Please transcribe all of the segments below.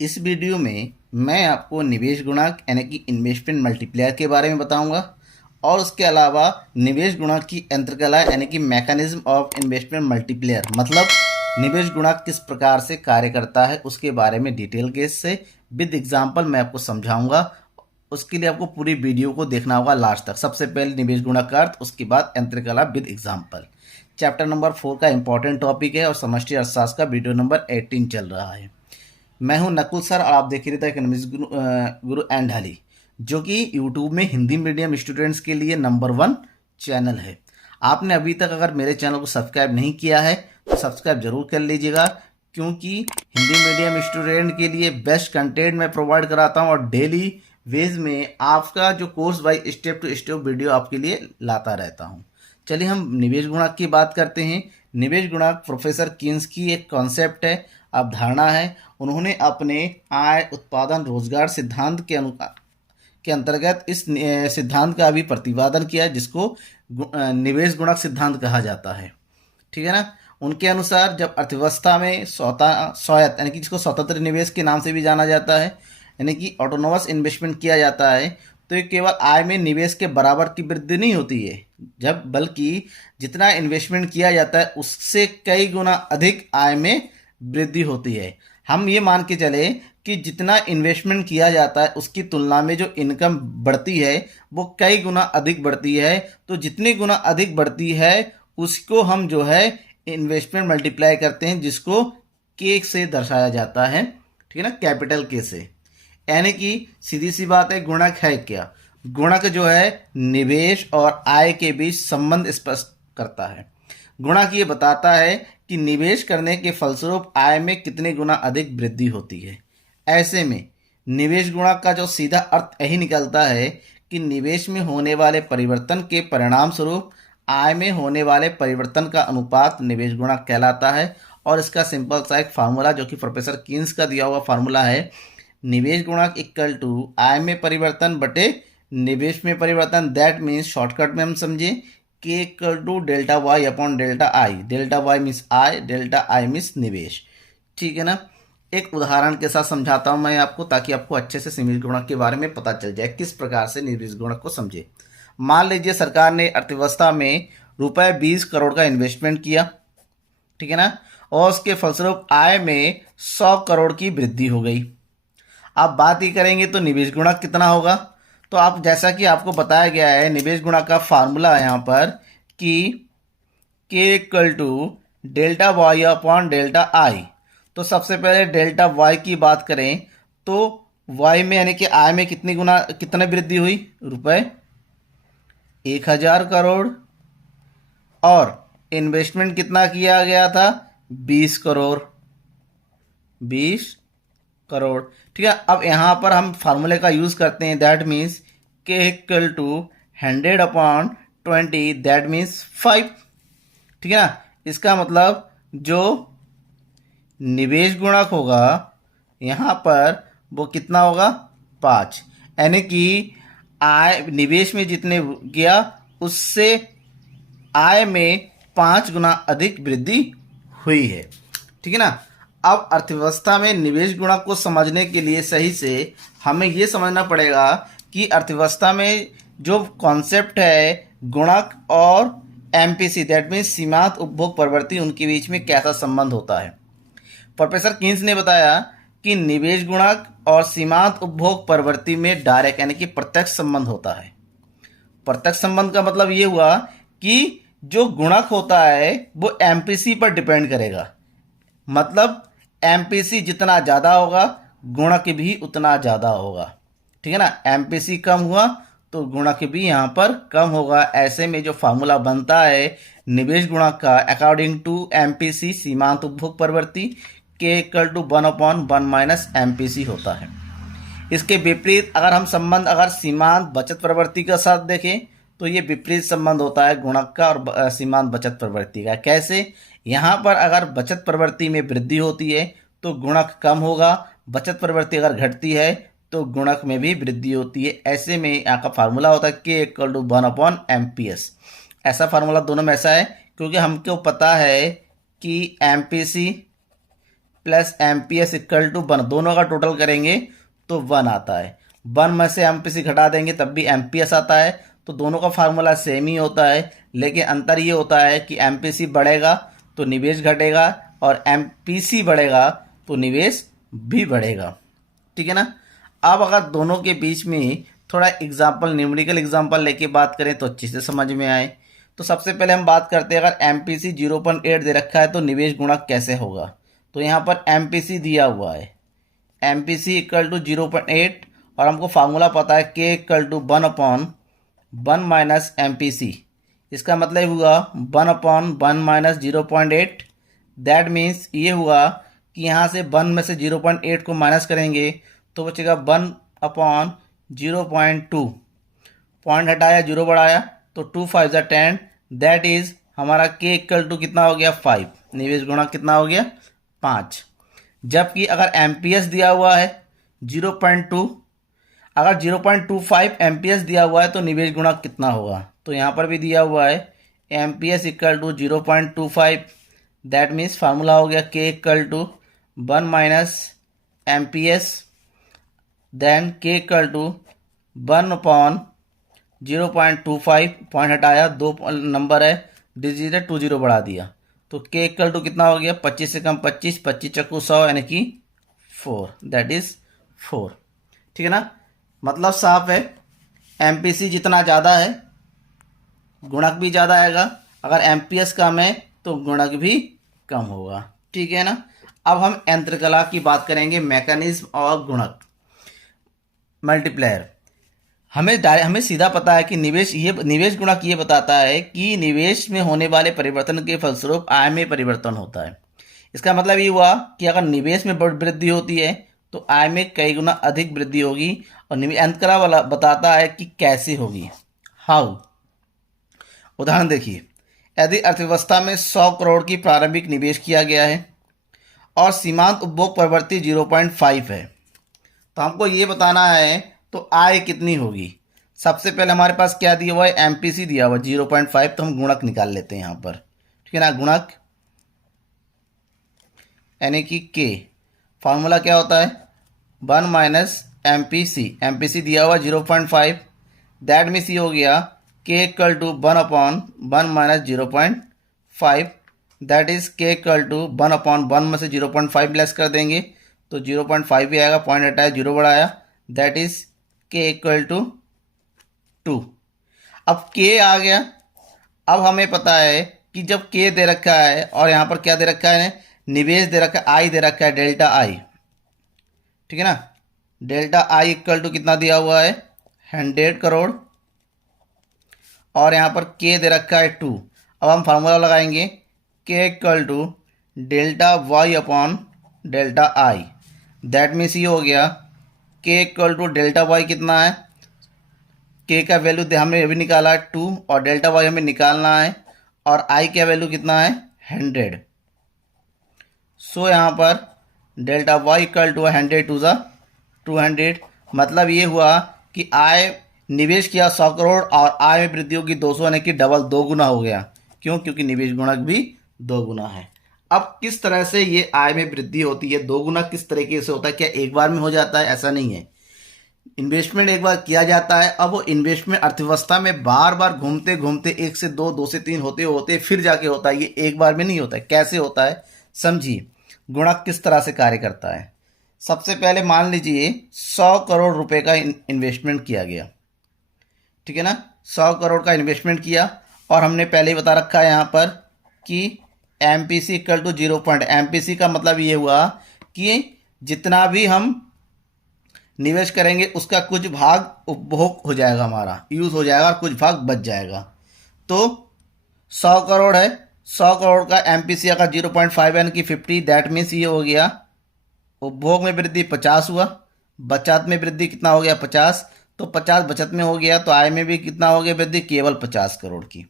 इस वीडियो में मैं आपको निवेश गुणांक यानी कि इन्वेस्टमेंट मल्टीप्लायर के बारे में बताऊंगा और उसके अलावा निवेश गुणांक की यंत्रकला यानी कि मैकेनिज्म ऑफ इन्वेस्टमेंट मल्टीप्लायर मतलब निवेश गुणांक किस प्रकार से कार्य करता है उसके बारे में डिटेल केस से विद एग्जांपल मैं आपको समझाऊंगा। उसके लिए आपको पूरी वीडियो को देखना होगा लास्ट तक। सबसे पहले निवेश गुणांक का अर्थ, उसके बाद यंत्रकला विद एग्जांपल। चैप्टर नंबर 4 का इंपॉर्टेंट टॉपिक है और समष्टि अर्थशास्त्र का वीडियो नंबर 18 चल रहा है। मैं हूं नकुल सर और आप देख रहे थे इकोनॉमिक्स गुरु एंड हली, जो कि यूट्यूब में हिंदी मीडियम स्टूडेंट्स के लिए नंबर 1 चैनल है। आपने अभी तक अगर मेरे चैनल को सब्सक्राइब नहीं किया है तो सब्सक्राइब जरूर कर लीजिएगा, क्योंकि हिंदी मीडियम स्टूडेंट के लिए बेस्ट कंटेंट मैं प्रोवाइड कराता हूं और डेली वेज में आपका जो course by step to step video आपके लिए लाता रहता हूं। चलिए हम निवेश गुणांक की बात करते हैं। निवेश गुणांक प्रोफेसर कीन्स की एक कॉन्सेप्ट है, अवधारणा है। उन्होंने अपने आय उत्पादन रोजगार सिद्धांत के अंतर्गत इस सिद्धांत का भी प्रतिपादन किया, जिसको निवेश गुणक सिद्धांत कहा जाता है। ठीक है ना। उनके अनुसार जब अर्थव्यवस्था में स्वायत्त यानी कि जिसको स्वतंत्र निवेश के नाम से भी जाना जाता है, यानी कि ऑटोनोमस इन्वेस्टमेंट किया जाता है, तो ये केवल आय में निवेश के बराबर की वृद्धि नहीं होती है, जब बल्कि जितना इन्वेस्टमेंट किया जाता है उससे कई गुना अधिक आय में वृद्धि होती है। हम ये मान के चले कि जितना इन्वेस्टमेंट किया जाता है उसकी तुलना में जो इनकम बढ़ती है वो कई गुना अधिक बढ़ती है। तो जितनी गुना अधिक बढ़ती है उसको हम जो है इन्वेस्टमेंट मल्टीप्लाई करते हैं, जिसको के से दर्शाया जाता है। ठीक है ना, कैपिटल के से। यानी कि सीधी सी बात है, गुणक है क्या? गुणक जो है निवेश और आय के बीच संबंध स्पष्ट करता है। गुणक ये बताता है कि निवेश करने के फलस्वरूप आय में कितने गुना अधिक वृद्धि होती है। ऐसे में निवेश गुणक का जो सीधा अर्थ यही निकलता है कि निवेश में होने वाले परिवर्तन के परिणाम स्वरूप आय में होने वाले परिवर्तन का अनुपात निवेश गुणक कहलाता है। और इसका सिंपल सा एक फार्मूला जो कि प्रोफेसर कीन्स का दिया हुआ फार्मूला है, निवेश गुणक इक्वल टू आय में परिवर्तन बटे निवेश में परिवर्तन। दैट मीन्स शॉर्टकट में हम समझे K equal to delta Y upon delta I. Delta Y means आय, डेल्टा आई मीन्स निवेश। ठीक है ना। एक उदाहरण के साथ समझाता हूं मैं आपको, ताकि आपको अच्छे से निवेश गुणक के बारे में पता चल जाए किस प्रकार से निवेश गुणक को समझे। मान लीजिए सरकार ने अर्थव्यवस्था में रुपए 20 करोड़ का इन्वेस्टमेंट किया, ठीक है ना, और उसके फलस्वरूप आय में 100 करोड़ की वृद्धि हो गई। आप बात ही करेंगे तो निवेश गुणक कितना होगा। तो आप जैसा कि आपको बताया गया है, निवेश गुणक का फार्मूला है यहाँ पर कि K equal to delta Y upon delta I. तो सबसे पहले डेल्टा वाई की बात करें तो वाई में यानी कि आय में कितने वृद्धि हुई? रुपए 1000 करोड़। और इन्वेस्टमेंट कितना किया गया था? 20 करोड़। 20 करोड़। ठीक है। अब यहाँ पर हम फार्मूले का यूज करते हैं, that means K equal to 100 upon 20, that means 5। ठीक है ना। इसका मतलब जो निवेश गुणक होगा यहाँ पर वो कितना होगा? 5। यानी कि आय निवेश में जितने गया उससे आय में 5 गुना अधिक वृद्धि हुई है। ठीक है ना। अब अर्थव्यवस्था में निवेश गुणक को समझने के लिए सही से हमें ये समझना पड़ेगा कि अर्थव्यवस्था में जो कॉन्सेप्ट है गुणक और एमपीसी, दैट मीन्स सीमांत उपभोग प्रवृत्ति, उनके बीच में कैसा संबंध होता है। प्रोफेसर कीन्स ने बताया कि निवेश गुणक और सीमांत उपभोग प्रवृत्ति में डायरेक्ट यानी कि प्रत्यक्ष संबंध होता है। प्रत्यक्ष संबंध का मतलब ये हुआ कि जो गुणक होता है वो एमपीसी पर डिपेंड करेगा। मतलब एमपीसी जितना ज़्यादा होगा गुणक भी उतना ज़्यादा होगा। ठीक है ना। एमपीसी कम हुआ तो गुणक भी यहाँ पर कम होगा। ऐसे में जो फार्मूला बनता है निवेश गुणक का अकॉर्डिंग टू एमपीसी सीमांत उपभोग प्रवृत्ति, के इक्वल टू 1/1 माइनस एमपीसी होता है। इसके विपरीत अगर हम संबंध अगर सीमांत बचत प्रवृत्ति का साथ देखें तो ये विपरीत संबंध होता है गुणक का और सीमांत बचत प्रवृत्ति का। कैसे? यहाँ पर अगर बचत प्रवृत्ति में वृद्धि होती है तो गुणक कम होगा, बचत प्रवृत्ति अगर घटती है तो गुणक में भी वृद्धि होती है। ऐसे में यहाँ का फार्मूला होता है के इक्वल टू 1/MPS। ऐसा फार्मूला दोनों में ऐसा है क्योंकि हमको पता है कि MPC plus M P S equal to 1, दोनों का टोटल करेंगे तो 1 आता है। 1 में से एम पी सी घटा देंगे तब भी एम पी एस आता है। तो दोनों का फार्मूला सेम ही होता है, लेकिन अंतर ये होता है कि एम पी सी बढ़ेगा तो निवेश घटेगा और एम पी सी बढ़ेगा तो निवेश भी बढ़ेगा। ठीक है ना। अब अगर दोनों के बीच में थोड़ा एग्जाम्पल, न्यूमेरिकल एग्जाम्पल लेके बात करें तो अच्छे से समझ में आए। तो सबसे पहले हम बात करते हैं, अगर एम पी सी 0.8 दे रखा है तो निवेश गुणक कैसे होगा। तो यहाँ पर एम पी सी दिया हुआ है, M P C equal to 0.8 और हमको फार्मूला पता है K equal to 1/1 minus M P C. इसका मतलब हुआ 1/1 माइनस 0.8। दैट मीन्स ये हुआ कि यहाँ से 1 में से 0.8 को माइनस करेंगे तो बचेगा 1/0.2। पॉइंट हटाया, 0 बढ़ाया तो 2 5 10। दैट इज हमारा के इक्वल टू कितना हो गया 5, निवेश गुणक कितना हो गया 5। जबकि अगर एमपीएस दिया हुआ है 0.2, अगर 0.25 एमपीएस दिया हुआ है तो निवेश गुणक कितना होगा। तो यहाँ पर भी दिया हुआ है MPS equal to 0.25। That means formula हो गया K equal to 1 minus MPS, then K equal to 1/0.25। Point हटाया, 2 नंबर है, डिजिट है, 2 0 बढ़ा दिया तो के इक्वल टू कितना हो गया 25 से कम 25, 25 चक्कू 100 यानी कि 4, दैट इज 4। ठीक है ना। मतलब साफ है, एमपीसी जितना ज़्यादा है गुणक भी ज़्यादा आएगा, अगर एमपीएस कम है तो गुणक भी कम होगा। ठीक है ना। अब हम यंत्रकला की बात करेंगे, मैकेनिज्म और गुणक मल्टीप्लायर। हमें सीधा पता है कि निवेश गुणक ये बताता है कि निवेश में होने वाले परिवर्तन के फलस्वरूप आय में परिवर्तन होता है। इसका मतलब ये हुआ कि अगर निवेश में वृद्धि होती है तो आय में कई गुना अधिक वृद्धि होगी। और अंतकला वाला बताता है कि कैसे होगी, हाउ। उदाहरण देखिए, यदि अर्थव्यवस्था में 100 करोड़ की प्रारंभिक निवेश किया गया है और सीमांत उपभोग प्रवृत्ति 0.5 है, तो हमको ये बताना है तो आय कितनी होगी। सबसे पहले हमारे पास क्या दिया हुआ है, एमपीसी दिया हुआ है 0.5, तो हम गुणक निकाल लेते हैं यहाँ पर। ठीक है ना। गुणक यानी कि के, फार्मूला क्या होता है 1 माइनस एमपीसी। एमपीसी दिया हुआ 0.5, दैट मीन्स ये हो गया K equal to 1/1 minus 0.5। That is K equal to 1/1 में से 0.5 लेस कर देंगे तो 0.5 भी आएगा, पॉइंट हटाया 0 बढ़ाया, that is K equal to 2। अब के आ गया। अब हमें पता है कि जब के दे रखा है और यहाँ पर क्या दे रखा है, निवेश दे रखा है, आई दे रखा है, डेल्टा आई। ठीक है ना। डेल्टा आई इक्वल टू कितना दिया हुआ है 100 करोड़ और यहाँ पर के दे रखा है 2। अब हम फार्मूला लगाएंगे K equal to delta Y upon delta I. That means ये हो गया K equal to delta Y कितना है, के का वैल्यू हमने अभी निकाला है 2 और डेल्टा वाई हमें निकालना है और आई का वैल्यू कितना है 100। सो यहाँ पर डेल्टा वाई इक्वल टू 100 टू ज़ा 200। मतलब ये हुआ कि आय निवेश किया 100 करोड़ और आय में वृद्धि होगी 200 यानी कि डबल, 2 गुना हो गया। क्यों? क्योंकि निवेश गुणक भी 2 गुना है। अब किस तरह से ये आय में वृद्धि होती है, 2 गुना किस तरीके से होता है, क्या एक बार में हो जाता है? ऐसा नहीं है। इन्वेस्टमेंट एक बार किया जाता है, अब वो इन्वेस्टमेंट अर्थव्यवस्था में बार बार घूमते घूमते 1 से 2, 2 से 3 होते होते फिर जाके होता है। ये एक बार में नहीं होता है। कैसे होता है समझिए, गुणक किस तरह से कार्य करता है। सबसे पहले मान लीजिए 100 करोड़ रुपए का इन्वेस्टमेंट किया गया। ठीक है ना। 100 करोड़ का इन्वेस्टमेंट किया और हमने पहले ही बता रखा है यहाँ पर कि M P C equal to 0. M P C का मतलब ये हुआ कि जितना भी हम निवेश करेंगे उसका कुछ भाग उपभोग हो जाएगा, हमारा यूज़ हो जाएगा और कुछ भाग बच जाएगा। तो 100 करोड़ है, 100 करोड़ का एम पी सी का 0.5 यानी कि 50। दैट मीन्स ये हो गया उपभोग में वृद्धि 50 हुआ, बचत में वृद्धि कितना हो गया 50। तो 50 बचत में हो गया तो आय में भी कितना हो गया वृद्धि, केवल 50 करोड़ की।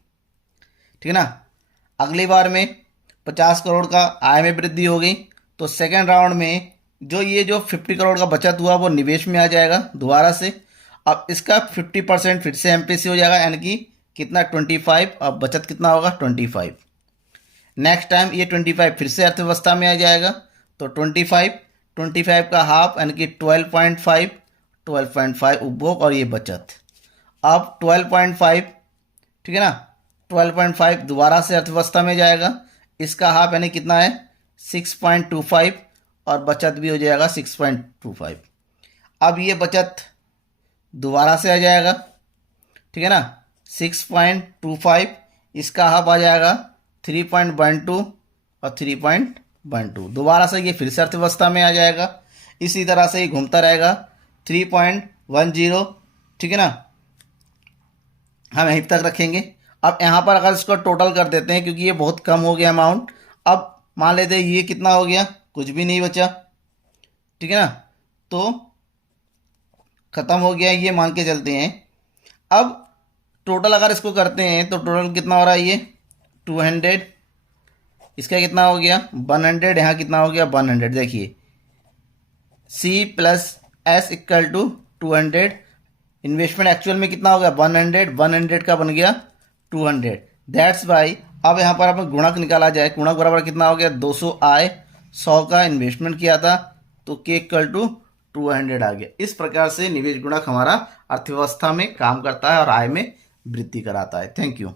ठीक है ना। अगली बार में 50 करोड़ का आय में वृद्धि हो गई तो सेकेंड राउंड में जो 50 करोड़ का बचत हुआ वो निवेश में आ जाएगा दोबारा से। अब इसका 50% फिर से एमपीसी हो जाएगा यानी कि कितना 25। अब बचत कितना होगा 25। नेक्स्ट टाइम ये 25 फिर से अर्थव्यवस्था में आ जाएगा तो 25 का हाफ यानी कि 12.5 उपभोग और ये बचत। अब 12.5, ठीक है ना, 12.5 दोबारा से अर्थव्यवस्था में जाएगा, इसका हाफ यानी कितना है 6.25 और बचत भी हो जाएगा 6.25। अब ये बचत दोबारा से आ जाएगा, ठीक है ना, 6.25, इसका हाफ आ जाएगा 3.12 और 3.12, दोबारा से ये फिर से अर्थव्यवस्था में आ जाएगा। इसी तरह से ये घूमता रहेगा 3.10, ठीक है ना, हम यहीं तक रखेंगे। अब यहाँ पर अगर इसको टोटल कर देते हैं, क्योंकि ये बहुत कम हो गया अमाउंट, अब मान लेते हैं ये कितना हो गया, कुछ भी नहीं बचा, ठीक है ना, तो ख़त्म हो गया ये मान के चलते हैं। अब टोटल अगर इसको करते हैं तो टोटल कितना हो रहा है, ये 200, इसका कितना हो गया 100, यहाँ कितना हो गया 100। देखिए C plus S equal to 200, investment actual में कितना हो गया 100 का बन गया 200। दैट्स वाई अब यहाँ पर हमें गुणक निकाला जाए, गुणक बराबर कितना हो गया 200 आय, 100 का इन्वेस्टमेंट किया था तो K इक्वल टू 200 आ गया। इस प्रकार से निवेश गुणक हमारा अर्थव्यवस्था में काम करता है और आय में वृद्धि कराता है। Thank you.